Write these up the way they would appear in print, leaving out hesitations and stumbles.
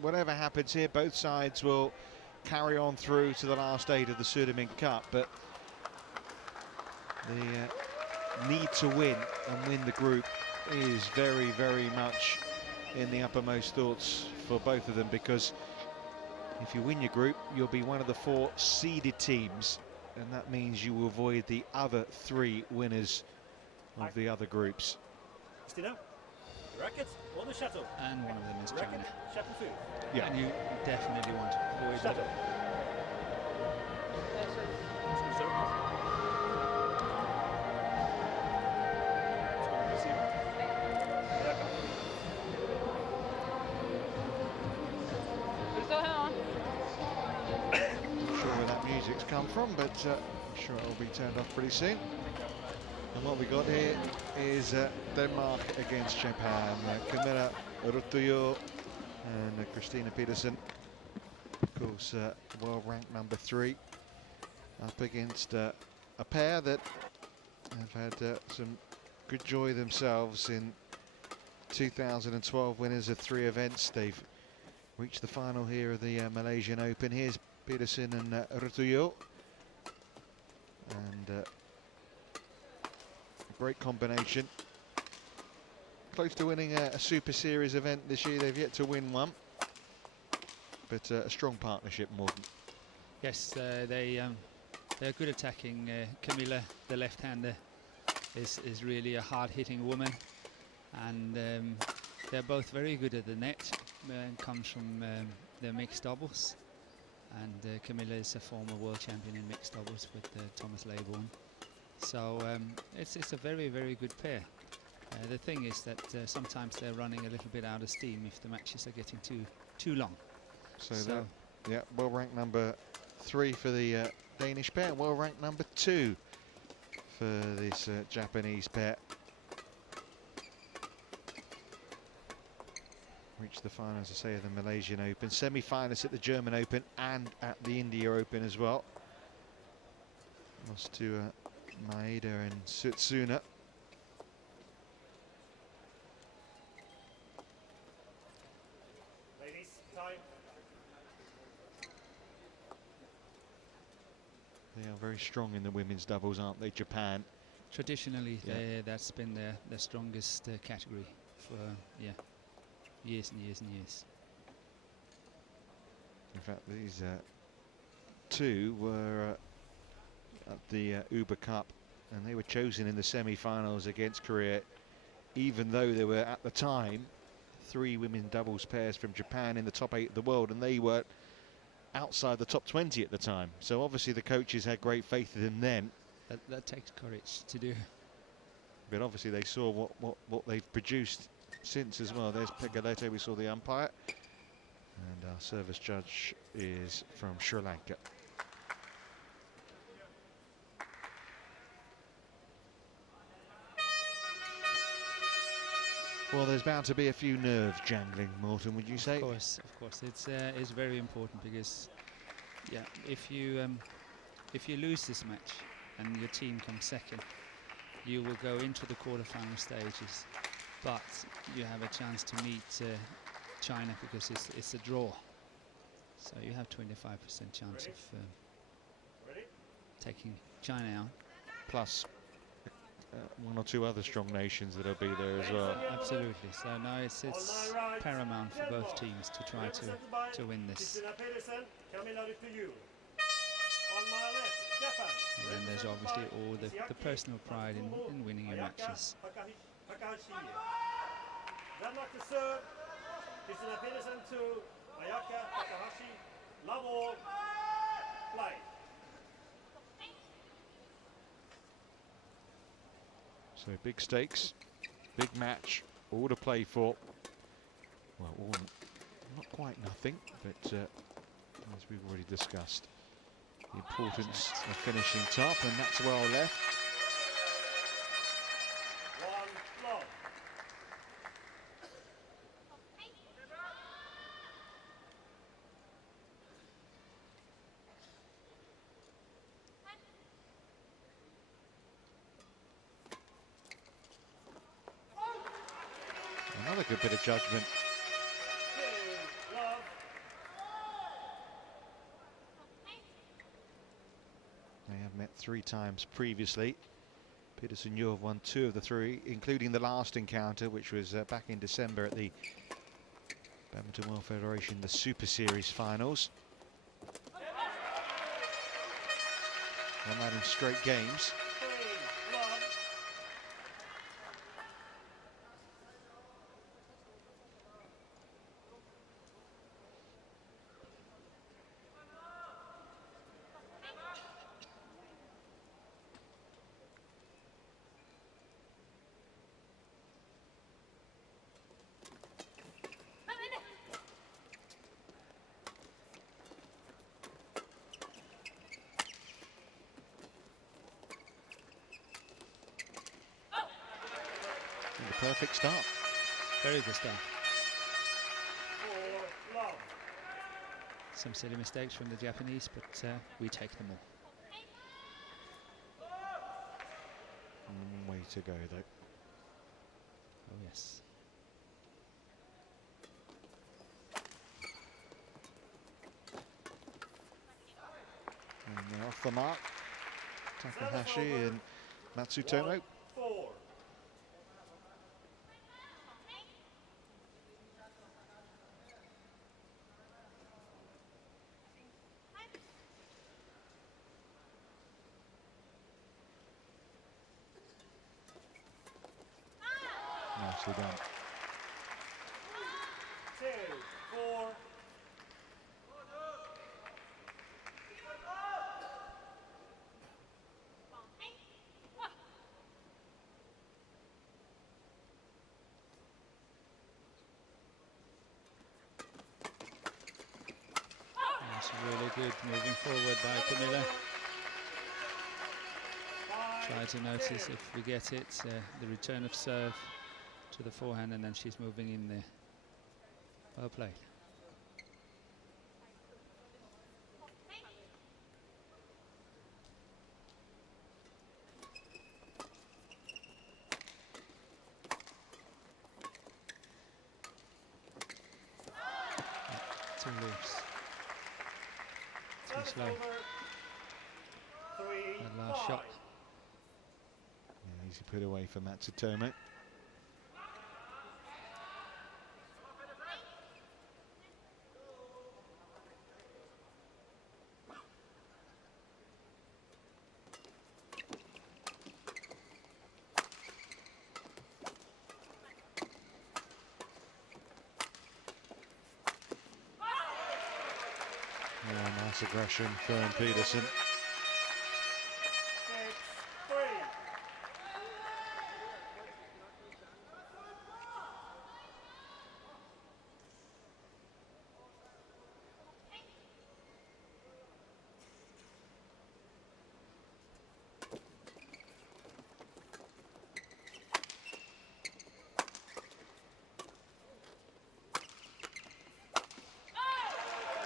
whatever happens here, both sides will carry on through to the last 8 of the Sudirman Cup, but the need to win and win the group is very, very much in the uppermost thoughts for both of them, because if you win your group, you'll be one of the 4 seeded teams, and that means you will avoid the other 3 winners of the other groups. Christinna, racket on the shuttle. And one of them is China. Shuttle food. Yeah. And you definitely want to avoid Shuttle. Not sure where that music's come from, but I'm sure it will be turned off pretty soon. And what we got here is Denmark against Japan. Kamilla, Rutuyo and Christinna Pedersen. Of course, world ranked number 3 up against a pair that have had some good joy themselves in 2012, winners of 3 events. They've reached the final here of the Malaysian Open. Here's Pedersen and Rutuyo. And great combination. Close to winning a Super Series event this year. They've yet to win one, but a strong partnership, Morgan. Yes, they're good attacking. Kamilla, the left-hander, is really a hard-hitting woman, and they're both very good at the net. Comes from their mixed doubles, and Kamilla is a former world champion in mixed doubles with Thomas Laybourne. So it's a very, very good pair. The thing is that sometimes they're running a little bit out of steam if the matches are getting too long. So yeah, world ranked number 3 for the Danish pair, world ranked number 2 for this Japanese pair. Reached the final, as I say, of the Malaysian Open, semi-finalists at the German Open and at the India Open as well. Lost to Maeda and Sutsuna. Ladies, time. They are very strong in the women's doubles, aren't they, Japan? Traditionally, Yeah. that's been their strongest category for years and years and years. In fact, these 2 were at the Uber Cup, and they were chosen in the semi-finals against Korea, even though there were at the time 3 women doubles pairs from Japan in the top 8 of the world, and they were outside the top 20 at the time. So obviously the coaches had great faith in them then. That takes courage to do. But obviously they saw what they've produced since as well. There's Pegaleto, we saw the umpire, and our service judge is from Sri Lanka. Well, there's bound to be a few nerves jangling, Morton, would you say? Of course. It's very important, because if you lose this match and your team comes second, you will go into the quarterfinal stages, but you have a chance to meet China, because it's a draw. So you have 25% chance of taking China out. Plus 1 or 2 other strong nations that'll be there as well. Absolutely. So now it's paramount for both teams to try to win this. And then there's obviously all the personal pride in winning your matches. Denmark to serve. Christinna Pedersen to Ayaka, Takahashi. Love all. Play. So big stakes, big match, all to play for. Well, all, not quite nothing, but as we've already discussed, the importance of finishing top, and that's well left. One love. Another good bit of judgment. 2 love. met 3 times previously. Pedersen, you have won 2 of the 3, including the last encounter, which was back in December at the Badminton World Federation, the Super Series finals. Won that in straight games. Perfect start. Very good start. Some silly mistakes from the Japanese, but we take them all. Way to go, though. Oh, yes. And they're off the mark. Takahashi and Matsutomo. Nicely done. 2, 4. That's really good moving forward by Kamilla. Try to notice if we get it, the return of serve to the forehand, and then she's moving in there. Well played. Too loose. Too slow. That last shot. Yeah, easy put away for Matsutomo. Yeah, nice aggression from Pedersen. 6, 3.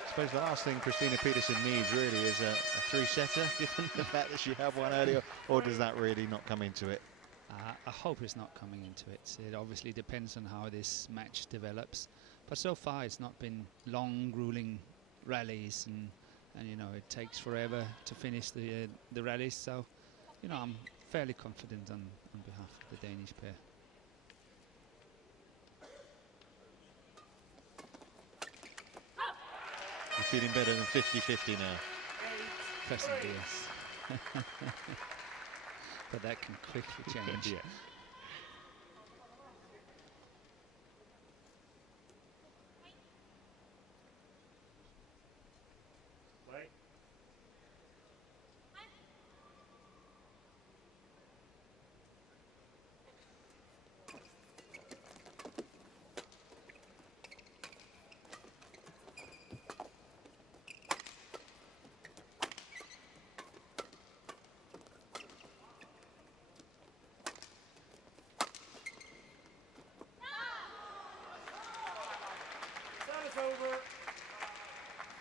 I suppose the last thing Christinna Pedersen needs really is a 3-setter, given the fact that she had one earlier, or does that really not come into it? I hope it's not coming into it. It obviously depends on how this match develops, but so far it's not been long, grueling rallies, and you know, it takes forever to finish the rallies. So, you know, I'm fairly confident on behalf of the Danish pair. You're feeling better than 50-50 now? Presently, yes. But that can quickly change. Yeah. Right. Service over.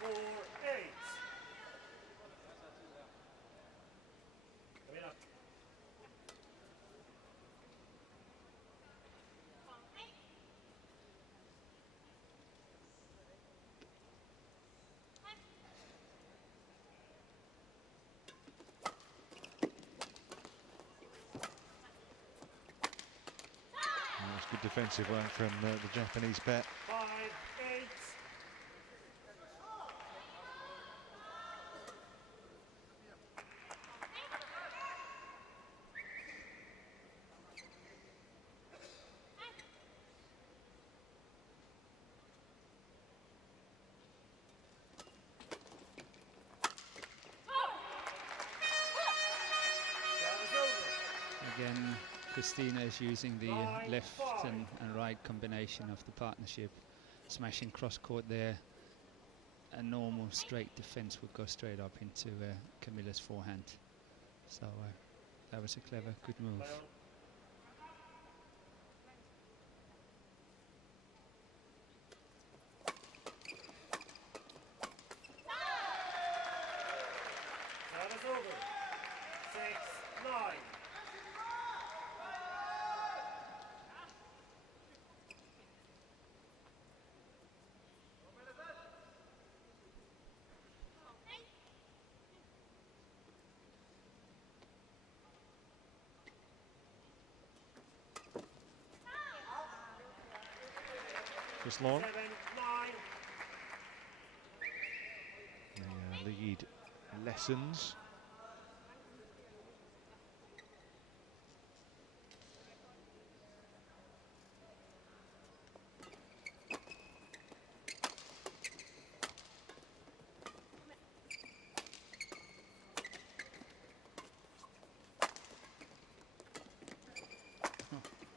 4-8. Kamilla. Good defensive work from the Japanese pair. 5-8. Again, Christinna is using the left and right combination of the partnership, smashing cross court there. A normal straight defense would go straight up into Kamilla's forehand. So that was a clever, good move. Service over. 6-9. Just long. 7-9. The lead lessens.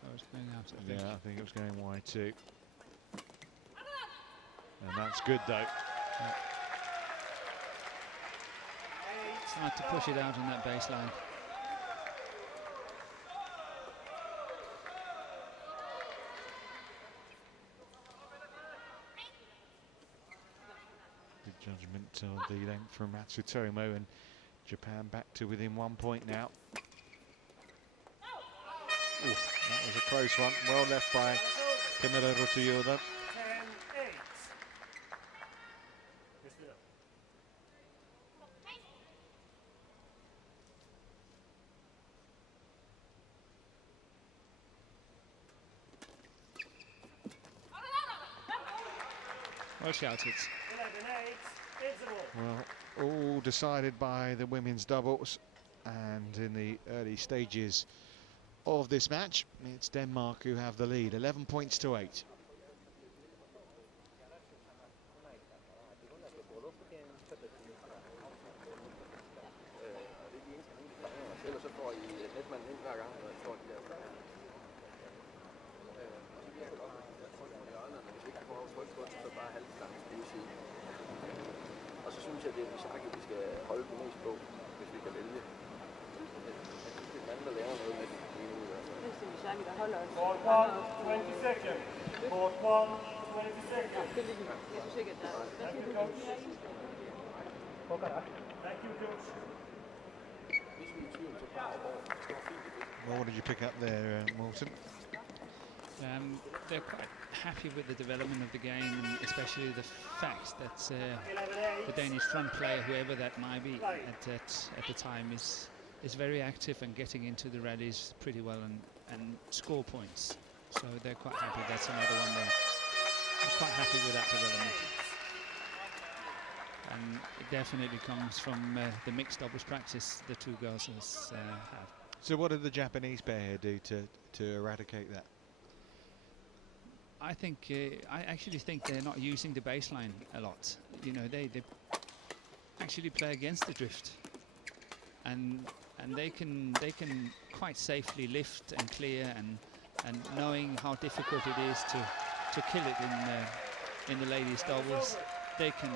That was going out, I think. Yeah, I think it was going wide too. And that's good though. It's hard to push it out on that baseline. Good judgment of the length from Matsutomo, and Japan back to within 1 point now. Ooh, that was a close one. Well left by Kamilla Rotuyo though. 10-8. Christinna. Well shouted. 11-8. Interval. Well, all decided by the women's doubles, and in the early stages of this match, it's Denmark who have the lead, 11 points to 8. Og så synes jeg, det er Misaki, vi skal holde den mest på, hvis vi kan vælge. Det er manden, der laver noget med det lige nu. Det er Misaki, der holder os. Court 1, 20 seconds. Court 1, 20 seconds. Jeg synes ikke, at der er... Thank you, coach. Thank you, coach. Hvis vi er i tvivl, så bare over. Det står fint i det. Well, what did you pick up there, Morten? They're quite happy with the development of the game, and especially the fact that the Danish front player, whoever that might be at the time, is very active and getting into the rallies pretty well and score points. So they're quite happy. That's another one there. They're quite happy with that development. And it definitely comes from the mixed doubles practice the two girls have. So what did the Japanese pair here do to eradicate that? I think I actually think they're not using the baseline a lot. You know, they actually play against the drift, and they can quite safely lift and clear, and knowing how difficult it is to kill it in the ladies doubles, they can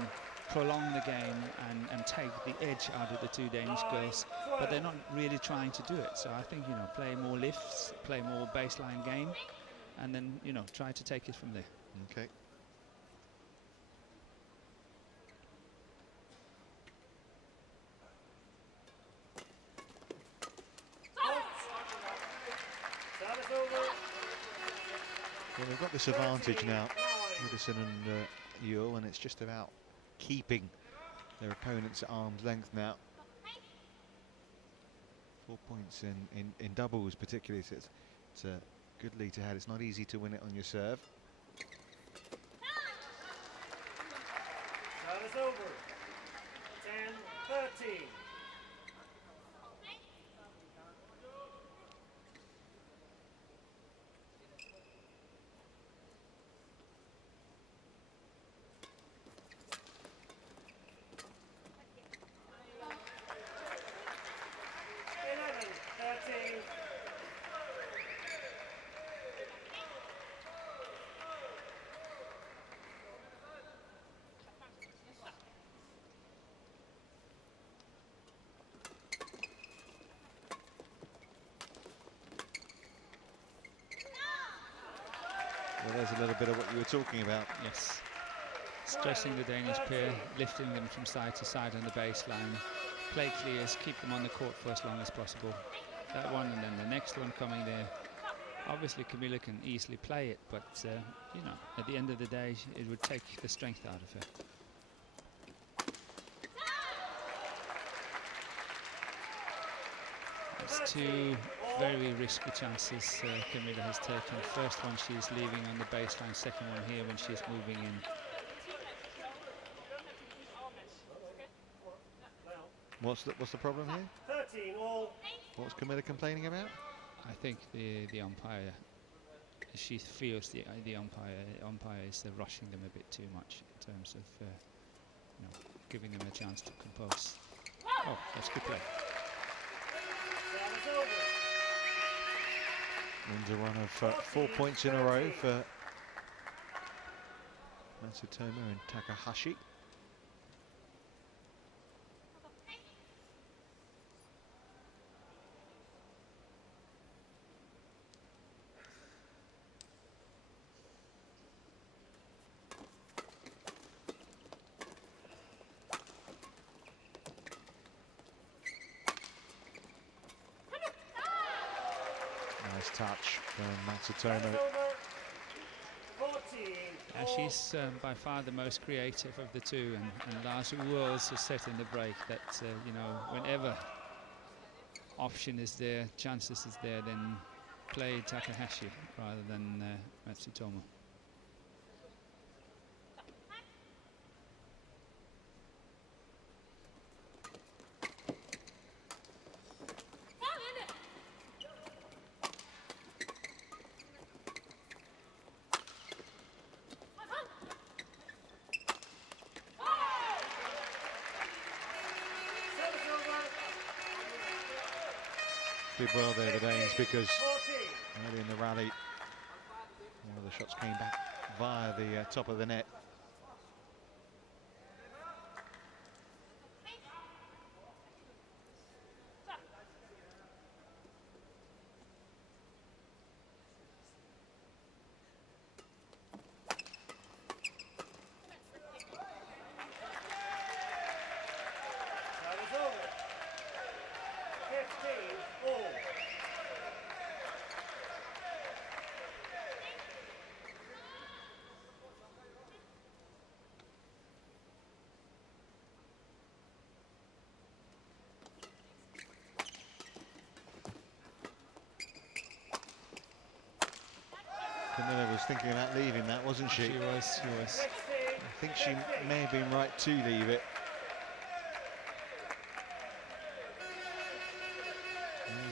prolong the game and take the edge out of the two Danish girls, but they're not really trying to do it. So I think, you know, play more lifts, play more baseline game, and then, you know, try to take it from there. Okay. Well, they've got this advantage now, Pedersen and Juhl, and it's just about keeping their opponents at arm's length now. 4 points in doubles particularly, so it's Good lead to head. It's not easy to win it on your serve. Service over. 10-13. Well, there's a little bit of what you were talking about. Yes. Stressing the Danish pair, lifting them from side to side on the baseline. Play clears, keep them on the court for as long as possible. That one and then the next one coming there. Obviously Kamilla can easily play it, but you know, at the end of the day it would take the strength out of her. It's two very risky chances Kamilla has taken. First one she's leaving on the baseline, second one here when she's moving in. What's the problem here? 13 all. What's Kamilla complaining about? I think the umpire, she feels the umpire is rushing them a bit too much in terms of you know, giving them a chance to compose. Oh, that's good play. Service over. Wins a run of 4 points in a row for Matsutomo and Takahashi. Nice touch from Matsutomo. She's by far the most creative of the two, and Lars Uhl's has set in the break that you know, whenever option is there, chances is there, then play Takahashi rather than Matsutomo. Did well there, the Danes, because early in the rally, one of the shots came back via the top of the net. Kamilla was thinking about leaving that, wasn't she? She was. I think she may have been right to leave it.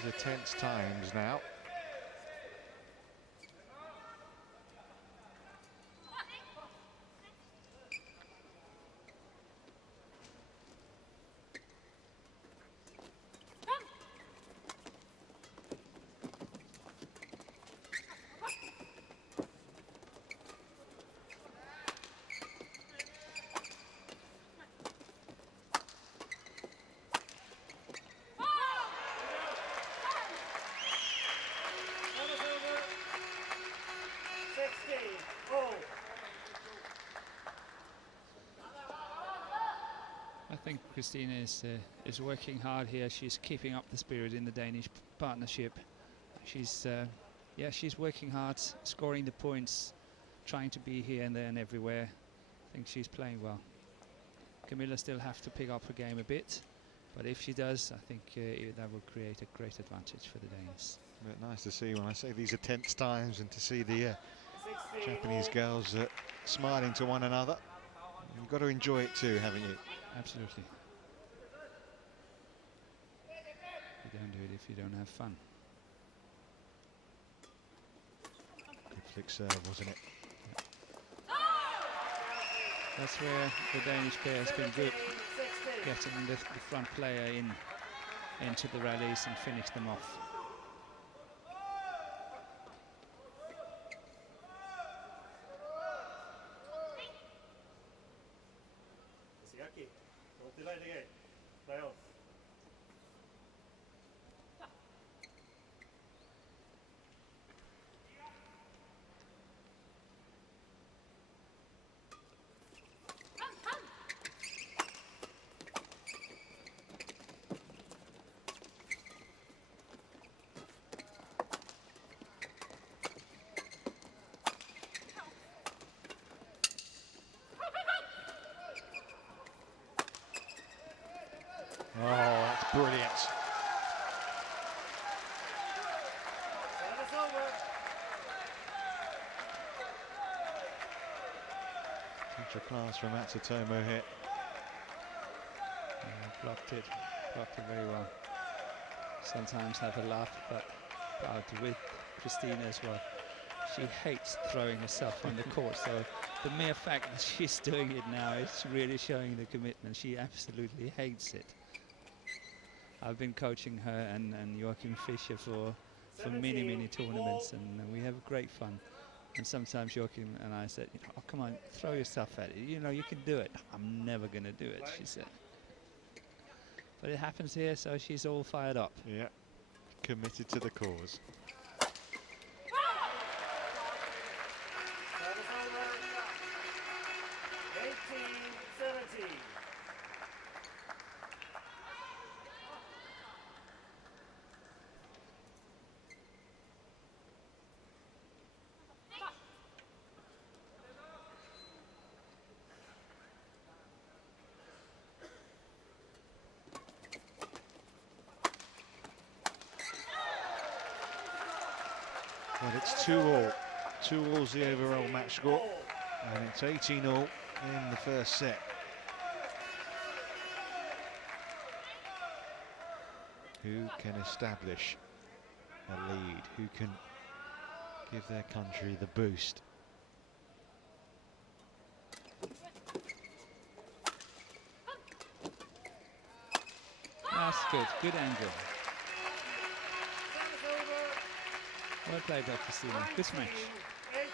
These are tense times now. I think Christinna is working hard here. She's keeping up the spirit in the Danish partnership. She's she's working hard, scoring the points, trying to be here and there and everywhere. I think she's playing well. Kamilla still have to pick up her game a bit, But if she does, I think that will create a great advantage for the Danes. But nice to see when I say these are tense times, and to see the Japanese girls smiling to one another. You've got to enjoy it too, haven't you? Absolutely. You don't do it if you don't have fun. Good flick serve, wasn't it? That's where the Danish pair has been good, getting the front player into the rallies and finish them off. Misaki, don't delay the game. Play on. Oh, that's brilliant. Service over. Extra class from M.Matsutomo here. Blocked it very well. Sometimes have a laugh, but with Christinna as well. She hates throwing herself on the court, so the mere fact that she's doing it now is really showing the commitment. She absolutely hates it. I've been coaching her and Joachim Fischer for many tournaments, and we have great fun. And sometimes Joachim and I said, oh, come on, throw yourself at it. You know, you can do it. I'm never going to do it, she said. But it happens here, so she's all fired up. Yeah, committed to the cause. Service over. 18-17. Well, it's 2-all. 2-all's the overall match score, and it's 18-all in the first set. Who can establish a lead? Who can give their country the boost? That's good. Good angle. Well played by Christinna. Good smash. 18.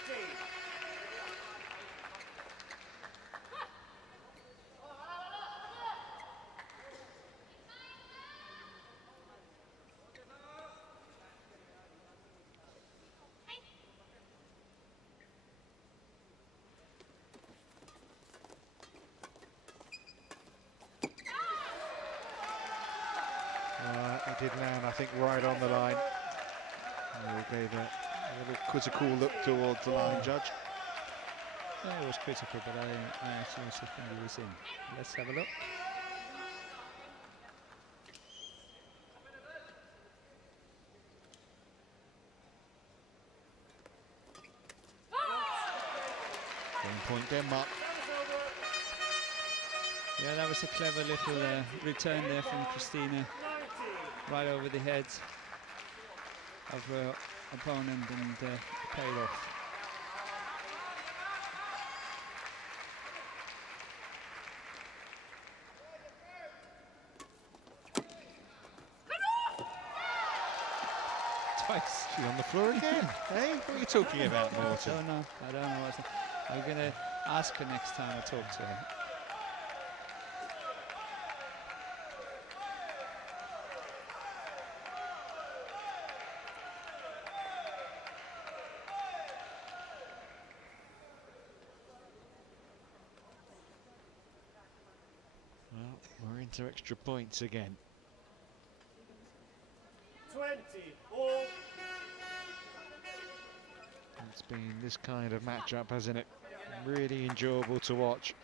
It did land, I think, right on the line. We gave a little quizzical look towards the line judge. Yeah, it was critical, but I actually also think it was in. Let's have a look. Game point Denmark. Yeah, that was a clever little return there from Christinna, right over the head of her opponent, and paid off. Twice. She's on the floor again. Hey, what are you talking about, Morton? I don't know what. I'm gonna ask her next time I talk to her. Well, we're into extra points again. 20 all. It's been this kind of matchup, hasn't it? Really enjoyable to watch.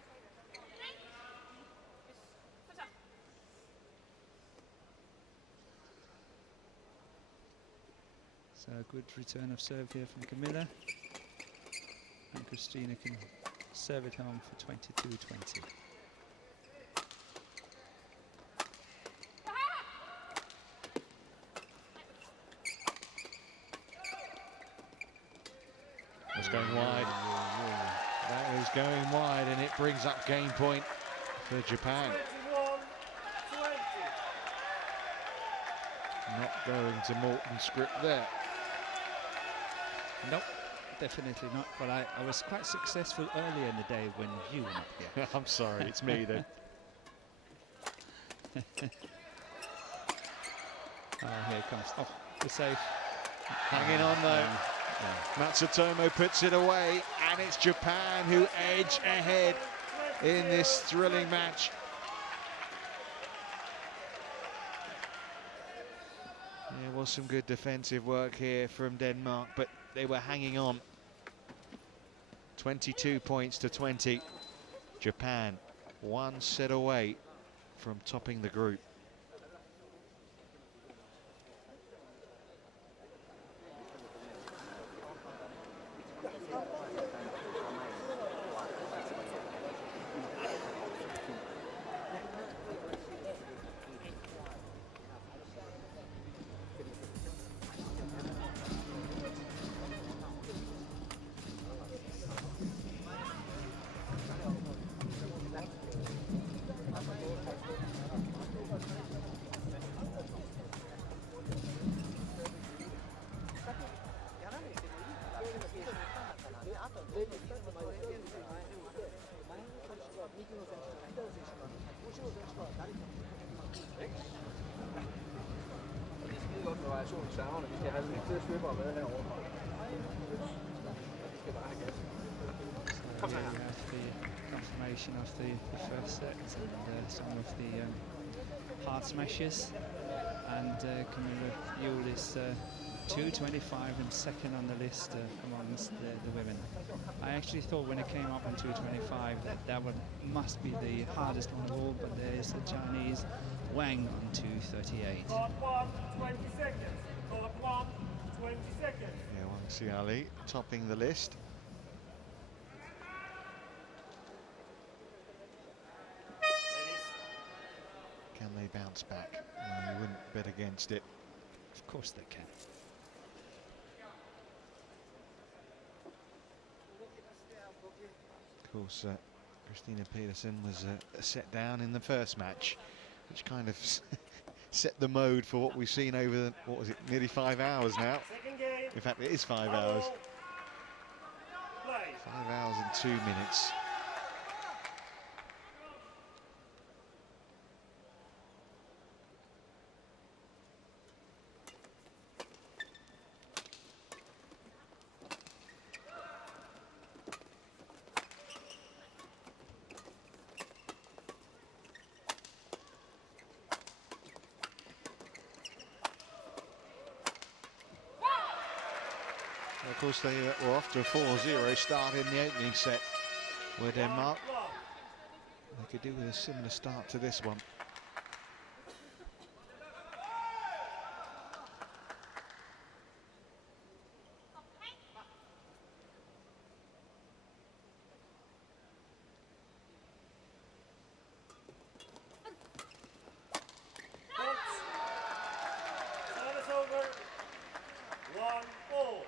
So a good return of serve here from Kamilla. And Christinna can serve it home for 22-20. It's going wide. That is going wide, and it brings up game point for Japan. 21-20. Not going to Morton script there. Nope, definitely not. But I was quite successful earlier in the day when you were not here. I'm sorry, it's me then. Here it comes. Oh, the save. Hanging on though. Matsutomo puts it away, and it's Japan who edge ahead in this thrilling match. There was some good defensive work here from Denmark, but they were hanging on. 22 points to 20. Japan one set away from topping the group. So yeah, you have the confirmation of the first set and some of the hard smashes, and Kamilla Juhl is 2:25 and second on the list amongst the women. I actually thought when it came up on 2:25 that one must be the hardest one of all, but there is the Chinese Wang on 2:38. Court 1, 20 seconds. Court 1, 20 seconds. Yeah, Wang Xiali topping the list. Ladies, Can they bounce back? Well, you wouldn't bet against it. Of course they can. Of course, C.Pedersen was set down in the first match, which kind of set the mode for what we've seen over, what was it, nearly 5 hours now. second game. In fact, it is 5 hours. Play. 5 hours and 2 minutes. Of course, they were off to a 4-0 start in the opening set, where Denmark, they could do with a similar start to this one. Service over. 1-all.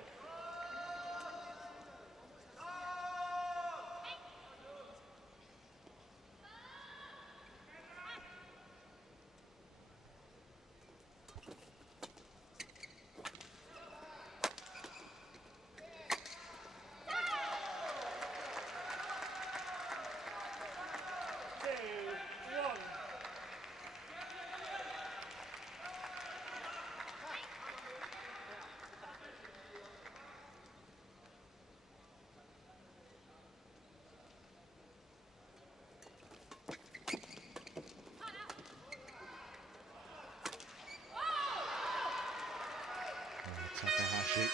A.Takahashi,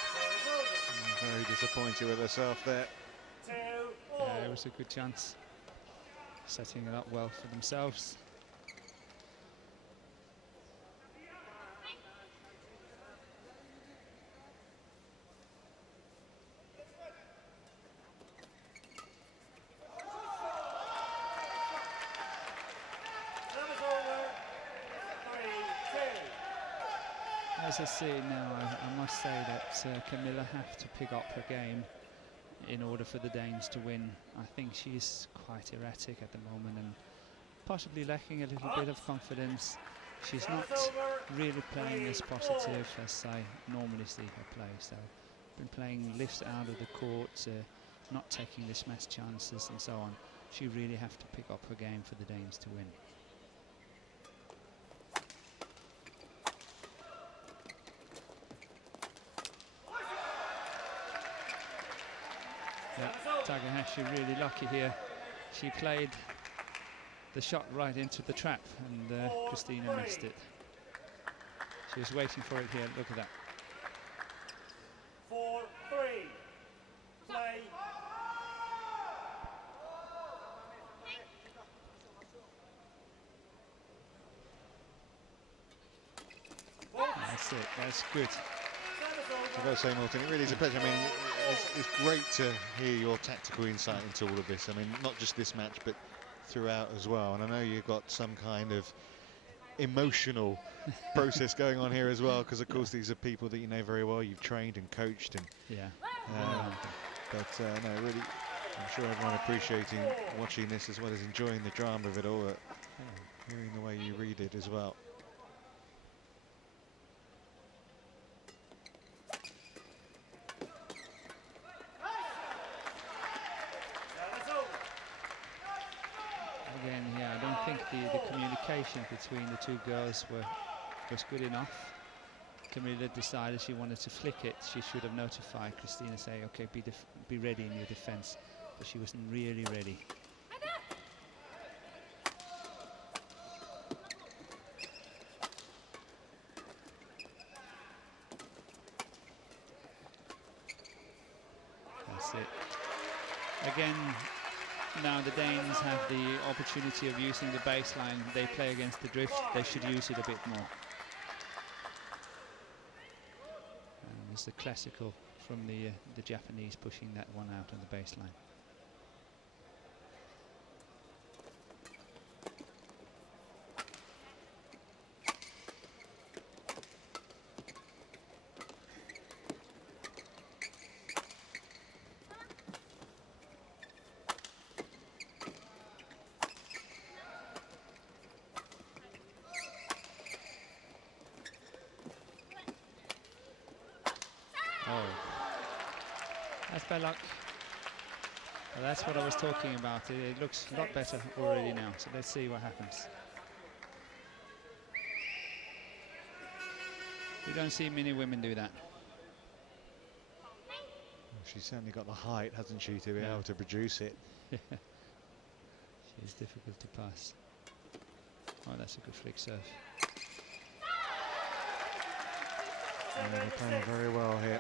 very disappointed with herself there. Yeah, it was a good chance. Setting it up well for themselves. as I see it now, I must say that Kamilla have to pick up her game in order for the Danes to win. I think she's quite erratic at the moment and possibly lacking a little bit of confidence. She's not really playing as positive as I normally see her play. So, been playing lifts out of the court, not taking the smash chances and so on. She really have to pick up her game for the Danes to win. Yeah, Takahashi really lucky here. She played the shot right into the trap and Christinna missed it. She was waiting for it here, look at that. 4-3. Play. That's it, that's good. I've got to say, Milton, it really is a pleasure. I mean, it's great to hear your tactical insight into all of this. I mean, not just this match, but throughout as well. And I know you've got some kind of emotional process going on here as well, because of course these are people that you know very well, you've trained and coached, and but no, really, I'm sure everyone appreciating watching this as well as enjoying the drama of it all, hearing the way you read it as well. Again, yeah, I don't think the communication between the two girls was good enough. Kamilla decided she wanted to flick it. She should have notified Christinna, say, okay, be ready in your defense. But she wasn't really ready. That's it. Again, now the Danes have the opportunity of using the baseline. They play against the drift. They should use it a bit more. And it's the classical from the Japanese pushing that one out on the baseline. That's bad luck. Well, that's what I was talking about. It looks a lot better already now. So let's see what happens. You don't see many women do that. She's certainly got the height, hasn't she, to be able to produce it. She's difficult to pass. Oh, that's a good flick serve. They're playing very well here,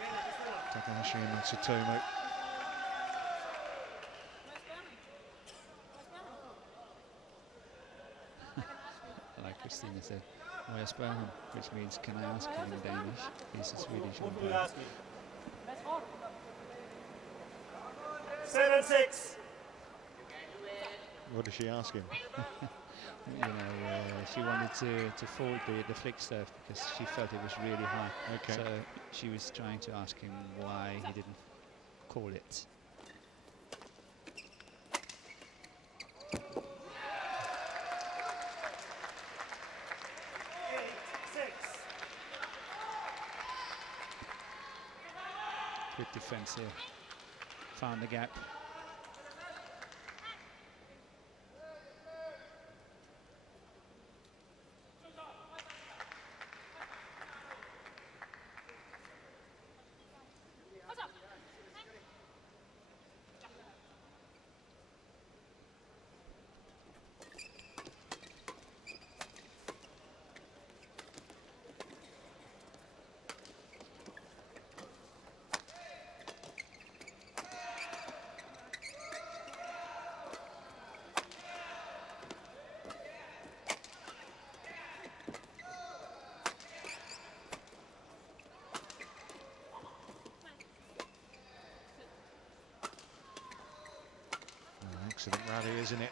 Takahashi and M.Matsutomo. Like Christinna said, må jeg spørge ham, which means can I ask him in Danish? He's a Swedish umpire. 7-6. What does she ask him? You know, she wanted to fold the flick serve because she felt it was really high. Okay. So she was trying to ask him why he didn't call it. Good defense here. Found the gap. Excellent rally, isn't it?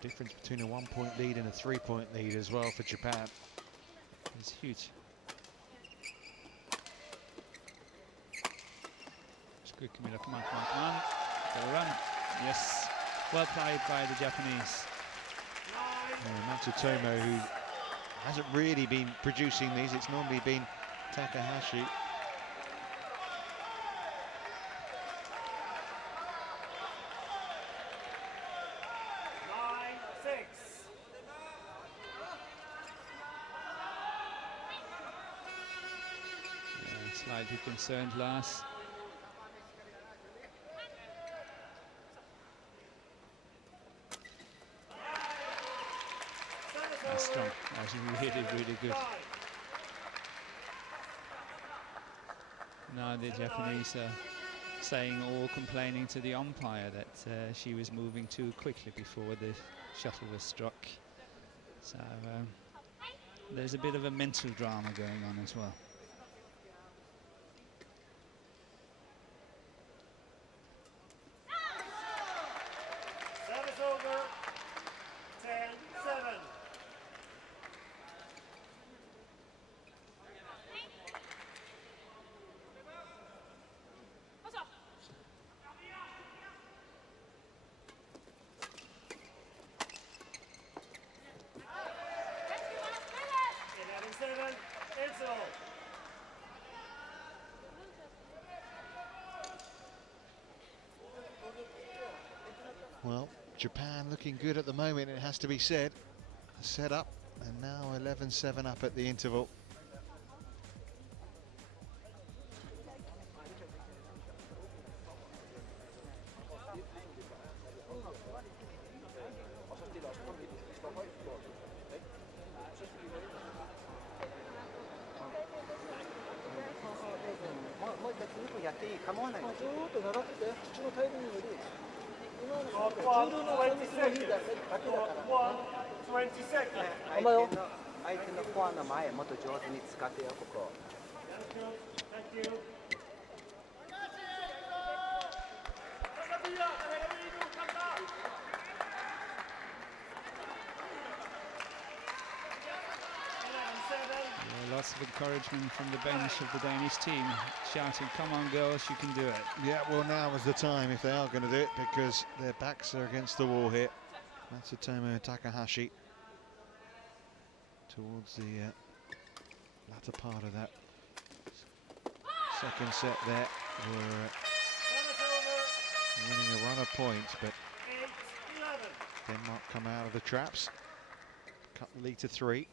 The difference between a 1-point lead and a 3-point lead as well for Japan. It's huge. It's good, Kamilla. Come on, come on, come on. Got a run. Yes. Well played by the Japanese. Matsutomo, who hasn't really been producing these. It's normally been Takahashi. Slightly concerned, Lars. That's strong. That's really, really good. Now the Japanese are saying, or complaining to the umpire, that she was moving too quickly before the shuttle was struck. So there's a bit of a mental drama going on as well. Service over. 10-7. Well, Japan looking good at the moment, it has to be said. Set up, and now 11-7 up at the interval. Lots of encouragement from the bench of the Danish team, shouting, "Come on, girls, you can do it." Yeah, well, now is the time if they are going to do it, because their backs are against the wall here. Matsutomo and Takahashi towards the latter part of that second set there. Were winning a run of points, but Denmark come out of the traps, cut the lead to 3.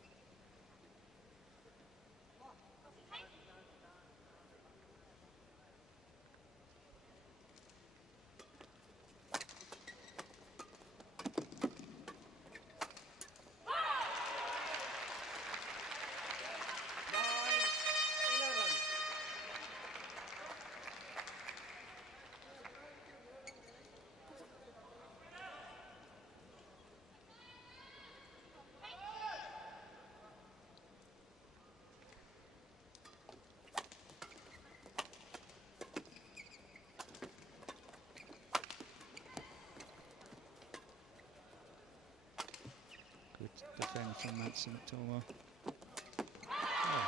Defend from M.Matsutomo. Oh.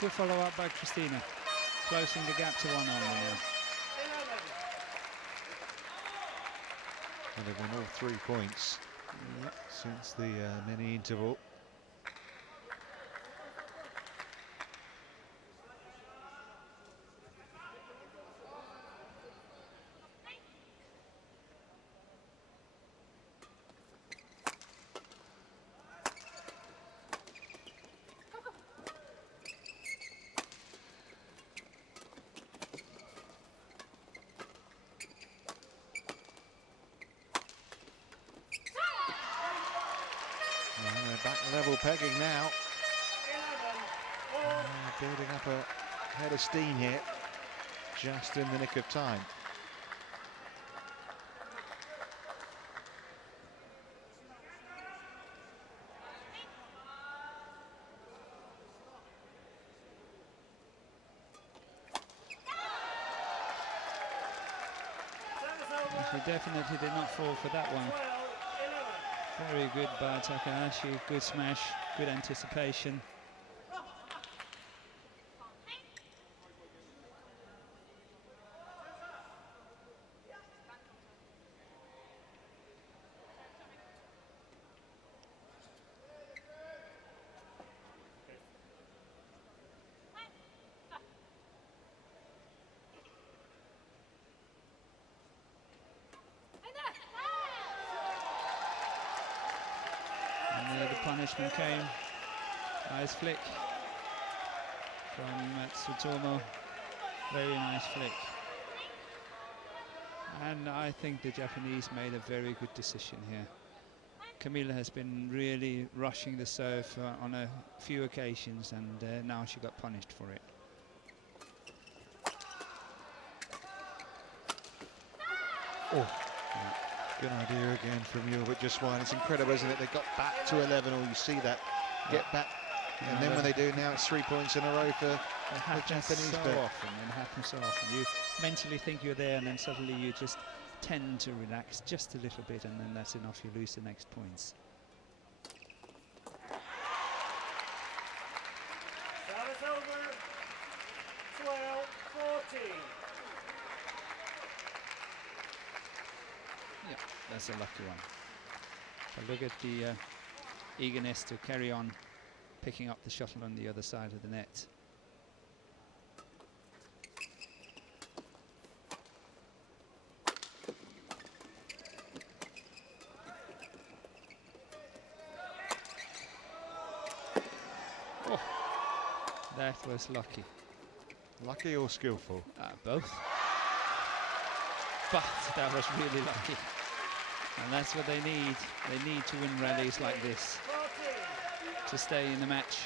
Good follow-up by Christinna, closing the gap to 1 only now. And they've won all 3 points since the mini interval. Back level pegging now. Building up a head of steam here, just in the nick of time. She definitely did not fall for that one. Very good by Takahashi, good smash, good anticipation. And there the punishment came. Nice flick from M.Matsutomo. Very nice flick. And I think the Japanese made a very good decision here. Kamilla has been really rushing the serve on a few occasions, and now she got punished for it. Oh, good idea again from you, but just wide. It's incredible, isn't it? They got back to 11, or you see that get back, and then when they do, now it's 3 points in a row for the Japanese. So often, it happens so often. You mentally think you're there, and then suddenly you just tend to relax just a little bit, and then that's enough. You lose the next points. Service over. 12-14. Yeah, that's a lucky one. But look at the eagerness to carry on picking up the shuttle on the other side of the net. Oh, that was lucky. Lucky or skillful? Both. But that was really lucky. And that's what they need. They need to win rallies like this to stay in the match.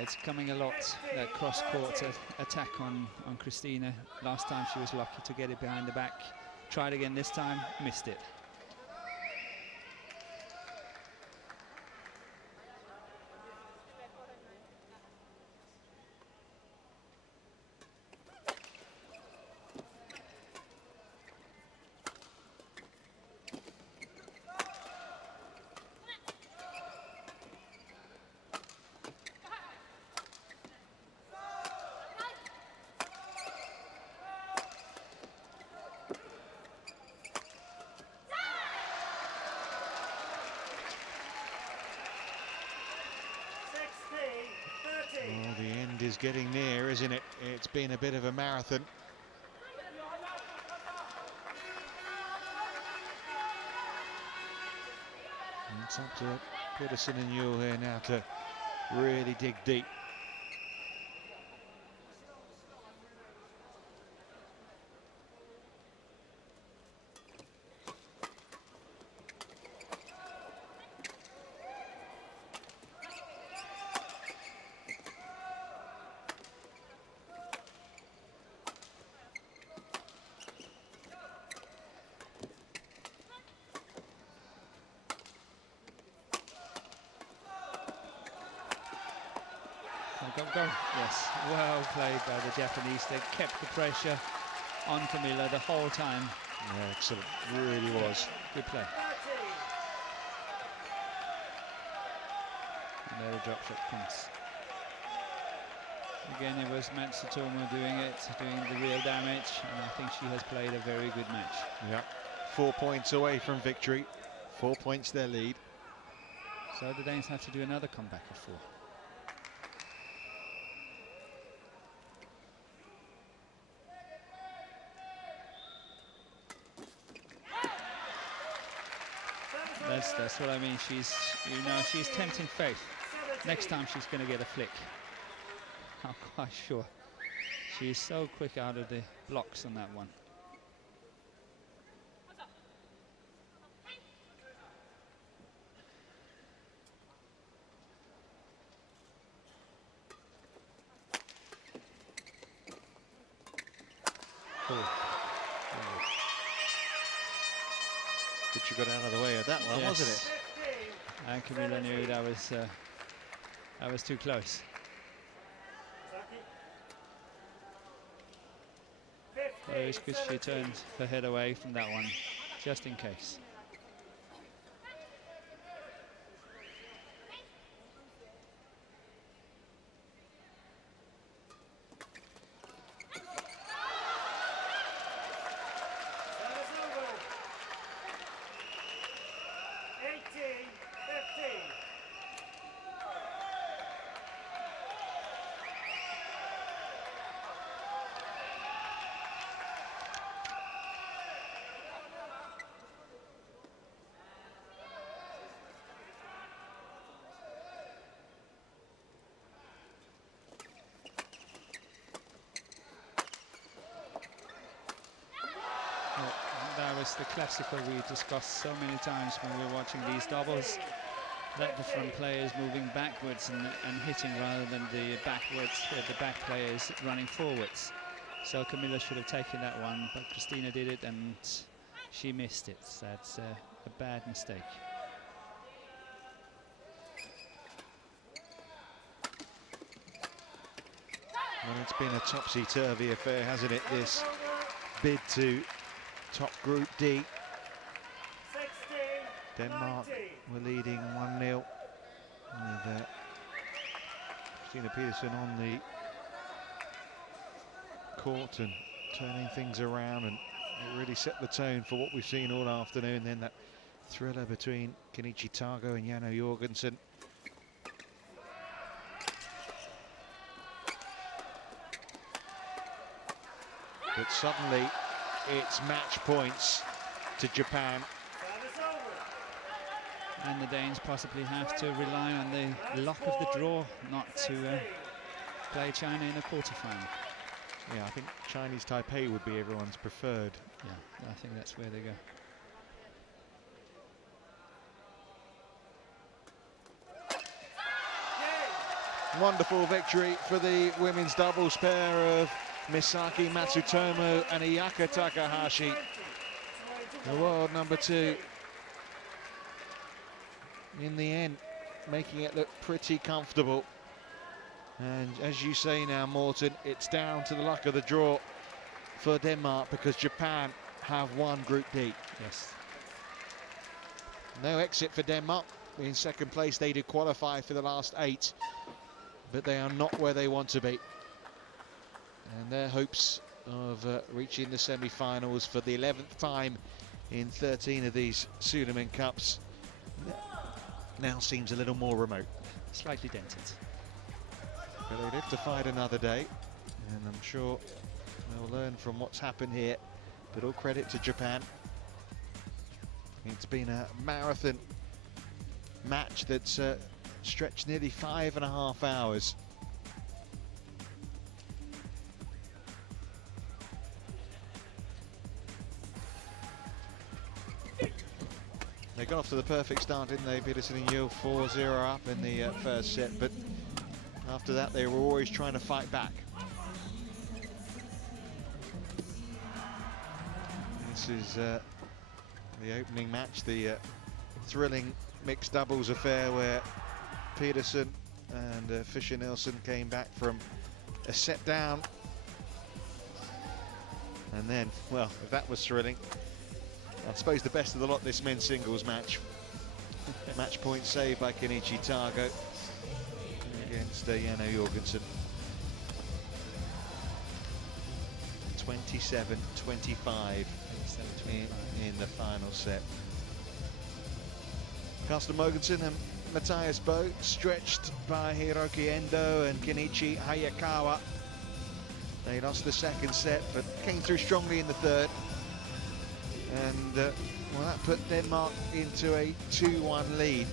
It's coming a lot, that cross-court attack on Christinna. Last time she was lucky to get it behind the back. Tried again this time, missed it. Well, the end is getting near, isn't it? It's been a bit of a marathon. And it's up to Pedersen and Juhl here now to really dig deep. Go. Yes, well played by the Japanese. They kept the pressure on Kamilla the whole time. Yeah, excellent, really was. Good play. And there the drop shot points. Again, it was Matsutomo doing it, doing the real damage, and I think she has played a very good match. Yeah, 4 points away from victory. 4 points their lead. So the Danes have to do another comeback of 4. That's what I mean. She's tempting fate. Next time she's going to get a flick. I'm quite sure. She's so quick out of the blocks on that one. Cool. But you got out of the way of that one, Yes. wasn't it? And Kamilla knew that was too close. So it's good she turned her head away from that one, just in case. That was the classical we discussed so many times when we were watching these doubles, that the front players moving backwards and hitting rather than the back players running forwards. So Kamilla should have taken that one, but Christinna did it and she missed it. So that's a bad mistake. Well, it's been a topsy-turvy affair, hasn't it, this bid to top Group D. Denmark were leading 1-0 with C.Pedersen on the court and turning things around, and it really set the tone for what we've seen all afternoon. Then that thriller between Kenichi Tago and Janne Jorgensen. But suddenly it's match points to Japan. And the Danes possibly have to rely on the luck of the draw not to play China in a quarterfinal. Yeah, I think Chinese Taipei would be everyone's preferred. Yeah, I think that's where they go. Wonderful victory for the women's doubles pair of Misaki Matsutomo and Ayaka Takahashi. The world number 2 in the end, making it look pretty comfortable. And as you say now, Morten, it's down to the luck of the draw for Denmark, because Japan have won Group D. Yes. No exit for Denmark. In second place, they did qualify for the last 8, but they are not where they want to be. And their hopes of reaching the semi-finals for the 11th time in 13 of these Sudirman Cups now seems a little more remote. Slightly dented. But they live to fight another day, and I'm sure they'll learn from what's happened here. But all credit to Japan. It's been a marathon match that's stretched nearly 5.5 hours. They got off to the perfect start, didn't they? Pedersen and Juhl 4-0 up in the first set, but after that they were always trying to fight back. This is the opening match, the thrilling mixed doubles affair where Pedersen and Fischer-Nielsen came back from a set down. And then, well, if that was thrilling, I suppose the best of the lot, this men's singles match. Match point saved by Kenichi Tago against Janne Jorgensen. 27-25 in the final set. Carsten Mogensen and Matthias Bo stretched by Hiroki Endo and Kenichi Hayakawa. They lost the second set, but came through strongly in the third. And well, that put Denmark into a 2-1 lead.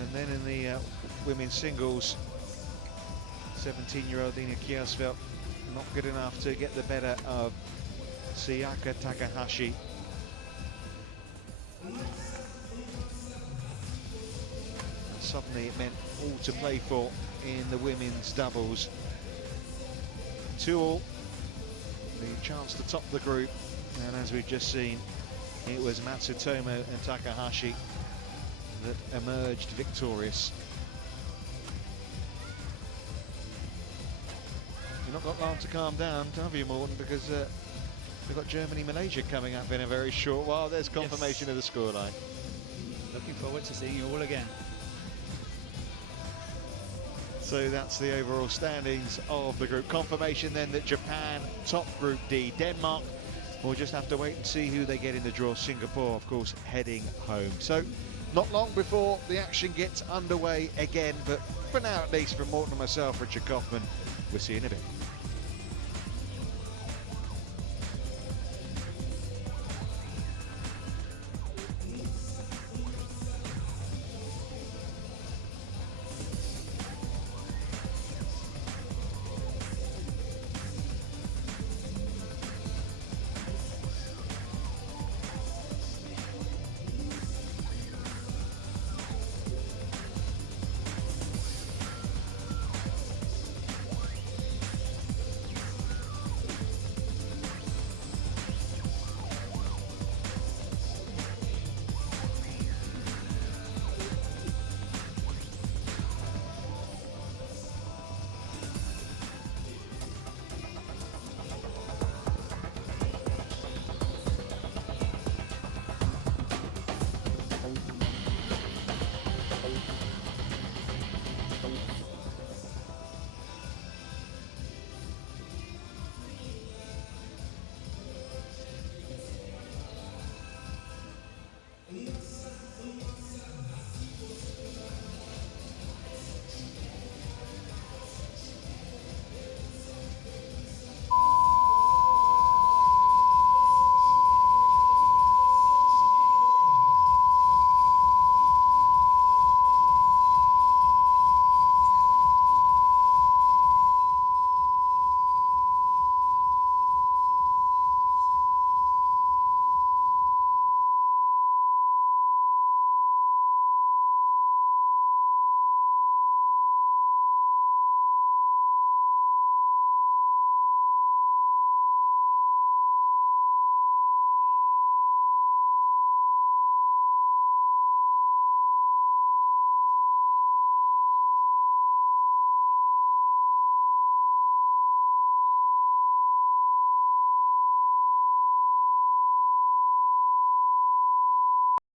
And then in the women's singles, 17-year-old Nina Kiersfeldt not good enough to get the better of Ayaka Takahashi. And suddenly it meant all to play for in the women's doubles. 2-all, the chance to top the group, and as we've just seen, it was Matsutomo and Takahashi that emerged victorious. You've not got long to calm down, have you, Morten? Because we've got Germany-Malaysia coming up in a very short while. There's confirmation of the scoreline. Looking forward to seeing you all again. So that's the overall standings of the group. Confirmation then that Japan top Group D. Denmark, we'll just have to wait and see who they get in the draw. Singapore, of course, heading home. So not long before the action gets underway again, but for now at least, from Morten and myself, Richard Kaufman, we'll see you in a bit.